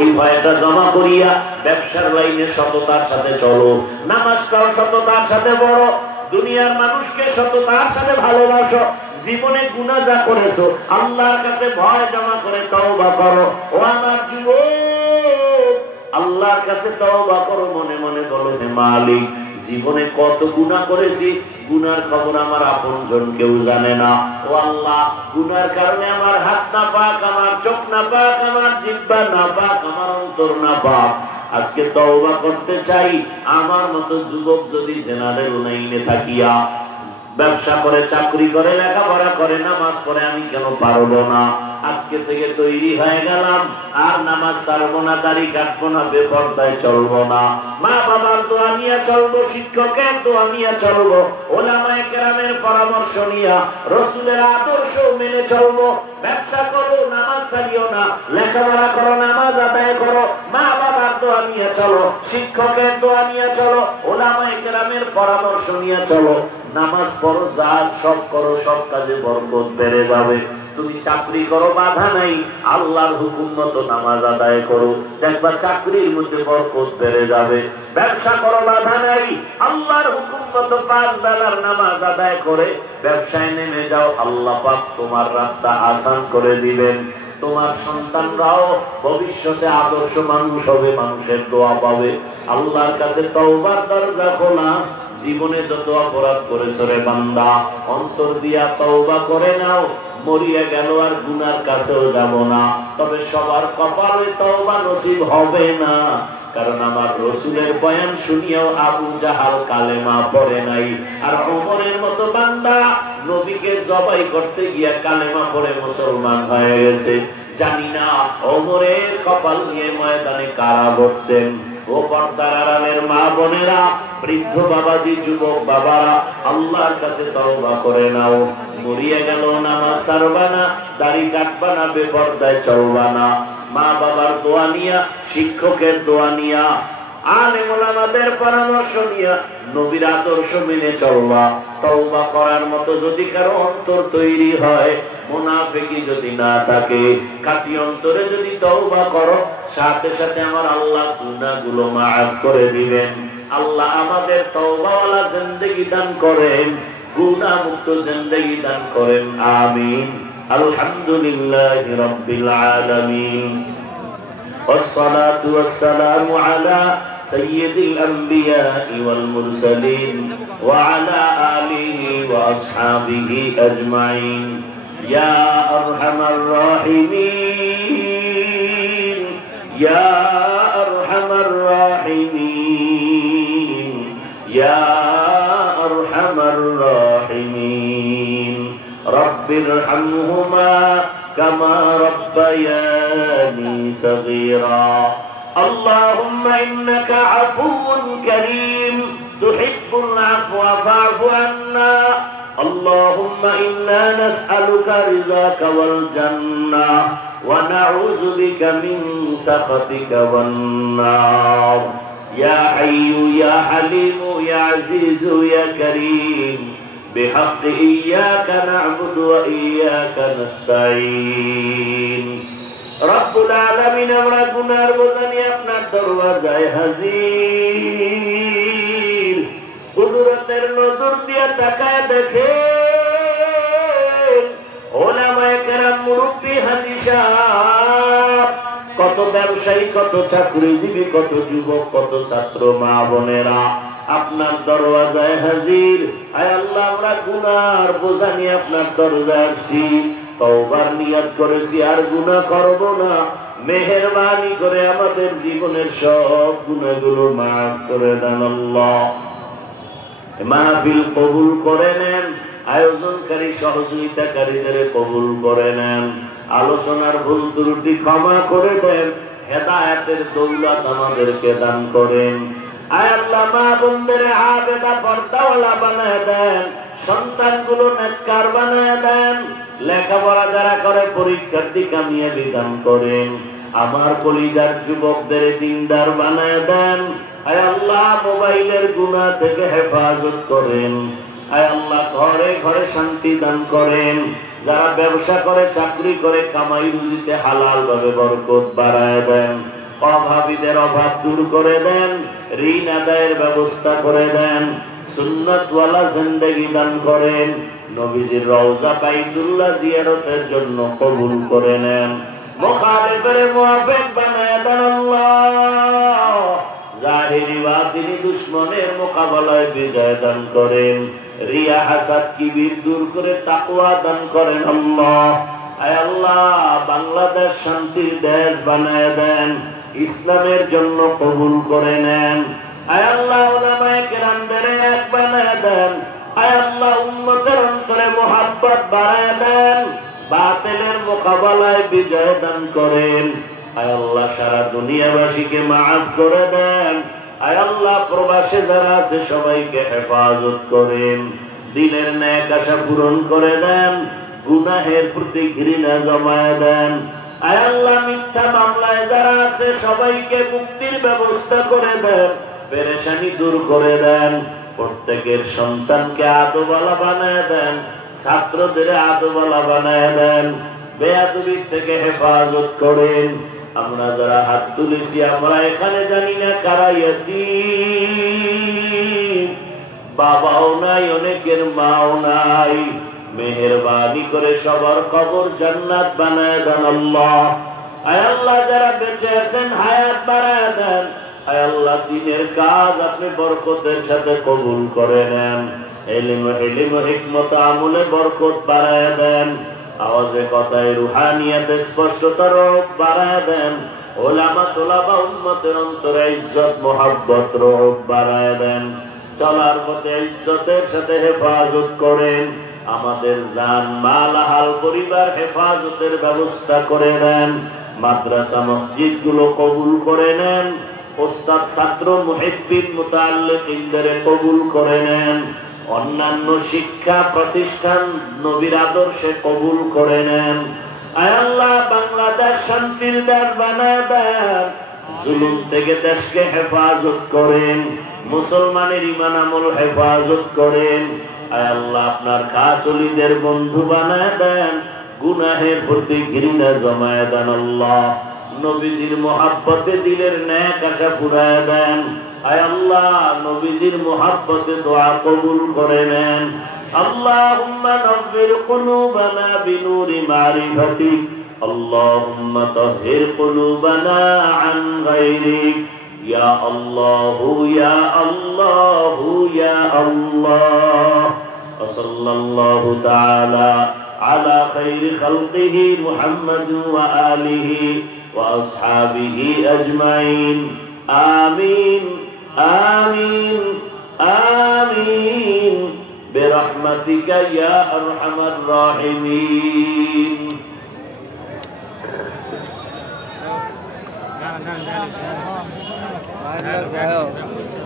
ওই ভয়টা জমা করিয়া ব্যবসার লাইনে সততার সাথে চলো, নামাজটাও সততার সাথে পড়ো, দুনিয়ার মানুষকে সততার সাথে ভালোবাসো, জীবনে গুনাহ যা করেছো আল্লাহর কাছে ভয় জমা করে তওবা করো। ও আমার যুবক, আল্লাহর কাছে তওবা করো, মনে মনে বলো, হে মালিক, জীবনে কত গুনাহ করেছি, গুনার খবর আমার আপনজন কেউ জানে না। ও আল্লাহ, গুনার কারণে আমার হাত না পাক, আমার চোখ না পাক, আমার জিহ্বা না পাক, আমার অন্তর না পাক। আজকে তওবা করতে চাই। আমার মতো যুবক যদি জেনারেল লাইনে থাকিয়া ব্যবসা করে, চাকরি করে, লেখাপড়া করে, নামাজ পড়ে, আমি কেন পারবো না? আজকে থেকে তৈরি হয়ে গেলাম, আর নামাজ ছাড়বো না, দাড়ি কাটবো না, বেপরদায় চলবো না, মা বাবার দোয়া নিয়ে চলবো, শিক্ষকের দোয়া নিয়ে চলবো, ওলামায়ে কেরামের পরামর্শ নিয়ে রাসূলের আদর্শ মেনে চলবো। ব্যবসা করো, নামাজ ছাড়িও না, লেখাপড়া করো, নামাজ আদায় করো, মা বাবার দোয়া নিয়ে চলো, শিক্ষকের দোয়া নিয়ে চলো, ওলামায়ে কেরামের পরামর্শ নিয়ে চলো। নামাজ পড়ো, যা সব করো, সব কাজে বরকত বেড়ে যাবে। তুমি চাকরি করো, বাধা নাই, আল্লাহর হুকুম মতো নামাজ আদায় করো, দেখবা চাকরির মধ্যে বরকত বেড়ে যাবে। ব্যবসা করো, বাধা নাই, আল্লাহর হুকুম মতো 5 বেলার নামাজ আদায় করে ব্যবসায় নেমে যাও, আল্লাহ পাক তোমার রাস্তা আসান করে দিবেন। তোমার সন্তানরাও ভবিষ্যতে আদর্শ মানুষ হবে, মানুষের দোয়া পাবে। আল্লাহর কাছে তওবার দরজা খোলা। জীবনে যত অপরাধ করেছো রে বান্দা, অন্তর দিয়া তওবা করে নাও। মরিয়া গেল আর গুনার কাছেও যাব না, তবে সবার কপালে তওবা নসিব হবে না। কারণ আমার রাসূলের বয়ান শুনিয়াও আবু জাহাল কালেমা পড়ে নাই, আর ওমরের মতো বান্দা নবীকে জবাই করতে গিয়া কালেমা পড়ে মুসলমান হয়ে গেছে। জানি না ওমরের কপাল নিয়ে ময়দানে কারা বসছেন। ও পর্দার আড়ালের মা বোনেরা, বৃদ্ধ বাবাজি, যুবক বাবারা, আল্লাহর কাছে তওবা করে নাও। মরিয়া গেল, নামাজ ছাড়বা না, দাড়ি কাটবা না, বেপরদায় চলবা না, মা বাবার দোয়া নিয়া, শিক্ষকের দোয়া নিয়া, আলেম ওলামাদের পরামর্শ নিয়া, নবীর আদর্শ মেনে চলবা। তওবা করার মতো যদি কারো অন্তর তৈরি হয়, মুনাফিকি যদি না থাকে, খাঁটি অন্তরে যদি তওবা করো, সাথে সাথে আমার আল্লাহ গুনাহগুলো মাফ করে দিবেন। আল্লাহ আমাদের তওবাওয়ালা জিন্দেগি দান করেন, গুনাহ মুক্ত জিন্দেগি দান করেন, আমিন। আলহামদুলিল্লাহি রাব্বিল আলামিন। والصلاة والسلام على سيد الأنبياء والمرسلين وعلى آله وأصحابه أجمعين يا أرحم الراحمين يا أرحم الراحمين يا أرحم الراحمين رب ارحمهما كما ربياني صغيرا اللهم إنك عفو كريم تحب العفو فاعف عنا اللهم إنا نسألك رضاك والجنة ونعوذ بك من سخطك والنار يا حي يا حليم يا عزيز يا كريم بحق إياك نعبد وإياك نستعين رب العالمين আমরা গুনার বোঝা নিয়ে আপনার দরওয়াজায় হাজির কুদরতের নজর দিয়ে তাকায় দেখেন ওলামায়ে কেরাম মুরব্বি হাজী সাহেব কত ব্যবসায়ী কত চাকরিজীবী কত যুবক কত ছাত্র মা বোনেরা আপনার দরওয়াজায় হাজির আয় আল্লাহ আমরা গুনার বোঝা নিয়ে আপনার দরজায় আসছি তওবার নিয়ত করেছি আর গুনাহ করব না মেহেরবানি করে আমাদের জীবনের সব গুনাহগুলো মাফ করে দেন আল্লাহ মাহফিল কবুল করে নেন আয়োজনকারী সহযোগিতাকারীদের কবুল করে নেন আলোচনার ভুল ত্রুটি ক্ষমা করে দেন হেদায়েতের দৌলত আমাদেরকে দান করেন আয় আল্লাহ মা বোনদের আবেদা পর্দাওয়ালা বানায় দেন সন্তানগুলো নেককার বানায় দেন লেখাপড়া যারা করে পরীক্ষার্থী কামিয়াবি দান করেন আমার কলিজার যুবকদের দিনদার বানায় দেন আয় আল্লাহ মোবাইলের গুনাহ থেকে হেফাজত করেন আয় আল্লাহ ঘরে ঘরে শান্তি দান করেন যারা ব্যবসা করে চাকরি করে কামাই রুজিতে হালাল ভাবে বরকত বাড়ায় দেন অভাবীদের অভাব দূর করে দেন, ঋণ আদায়ের ব্যবস্থা করে দেন, সুন্নাতওয়ালা জিন্দেগি দান করেন, নবীজির রওজা বাইতুল্লাহ জিয়ারতের জন্য কবুল করে নেন, মুখালিফের মুআফিক বানায় দেন আল্লাহ, জাহিরি বাতিনি দুশমনের মোকাবেলায় বিজয় দান করেন, রিয়া হাসাদ কিবির দূর করে তাকওয়া দান করেন আল্লাহ। আয় আল্লাহ, বাংলাদেশ শান্তির দেশ বানায় দেন, ইসলামের জন্য কবুল করে নেন। আয় আল্লাহ, উলামায়ে কেরামদের এক বানায় দেন। আয় আল্লাহ, উম্মতের অন্তরে মুহাব্বত বাড়ায় দেন, বাতিলের মোকাবেলায় বিজয় দান করেন। আয় আল্লাহ, সারা দুনিয়াবাসীকে মাফ করে দেন। আয় আল্লাহ, প্রবাসে যারা আছে সবাইকে হেফাজত করেন, দিনের ন্যাক আশা পূরণ করে দেন, গুনাহের প্রতি ঘৃণা জমায় দেন। আয় আল্লাহ, মিথ্যা মামলায় যারা আছে সবাইকে মুক্তির ব্যবস্থা করে দেন, পেরেশানি দূর করে দেন, প্রত্যেকের সন্তানকে আদওয়ালা বানায় দেন, ছাত্রদের আদওয়ালা বানায় দেন, বেয়াদবির থেকে হেফাজত করেন। আমরা যারা হাত তুলেছি আমরা এখানে জানি না কারা ইয়াতীম, বাবাও নাই, অনেকের মাও নাই, মেহেরবানি করে সবার কবর জান্নাত বানায় দেন আল্লাহ। আয় আল্লাহ, যারা বেঁচে আছেন হায়াত বাড়ায় দেন। আয় আল্লাহ, দ্বীনের কাজ আপনি বরকতের সাথে কবুল করে নেন, ইলম হিকমত আমলে বরকত বাড়ায় দেন, আওয়াজে কথায় রুহানিয়াতে স্পষ্টতা রূপ বাড়ায় দেন, ওলামা তোলাবা উম্মতের অন্তরে ইজ্জত মোহাব্বত রূপ বাড়ায় দেন, চলার পথে ইজ্জতের সাথে হেফাজত করেন, আমাদের জান মাল হাল পরিবার হেফাজতের ব্যবস্থা করে দেন, মাদ্রাসা মসজিদ গুলো কবুল করে নেন, ওস্তাদ ছাত্র মুহিব্বিন মুতাআল্লিকিনদের কবুল করে নেন, অন্যান্য শিক্ষা প্রতিষ্ঠান নবীর আদর্শে কবুল করে নেন। আয় আল্লাহ, বাংলাদেশ শান্তির দেশ বানায় দেন, জুলুম থেকে দেশকে হেফাজত করেন, মুসলমানের ঈমান আমল হেফাজত করেন। আয় আল্লাহ, আপনার খাস ওলিদের বন্ধু বানায় দেন, গুনাহের প্রতি ঘৃণা জমায় দেন আল্লাহ, নবীজির মোহাব্বতে দিলের ন্যাক আশা পুরায় দেন। আয় আল্লাহ, নবীজির মোহাব্বতে দোয়া কবুল করে নেন। আল্লাহুম্মা নব্বির কুলুবানা বিনুরি মারিফাতিক, আল্লাহুম্মা তাহহির কুলুবানা আন গায়রিক, ইয়া আল্লাহু ইয়া আল্লাহু ইয়া আল্লাহ। সাল্লাল্লাহু তাআলা আলা খায়রি খালকিহি মুহাম্মাদ ওয়া আলিহি ওয়া আসহাবিহি আজমাইন। আমিন আমিন আমিন বিরহমাতিকা ইয়া আরহামার রাহিমিন।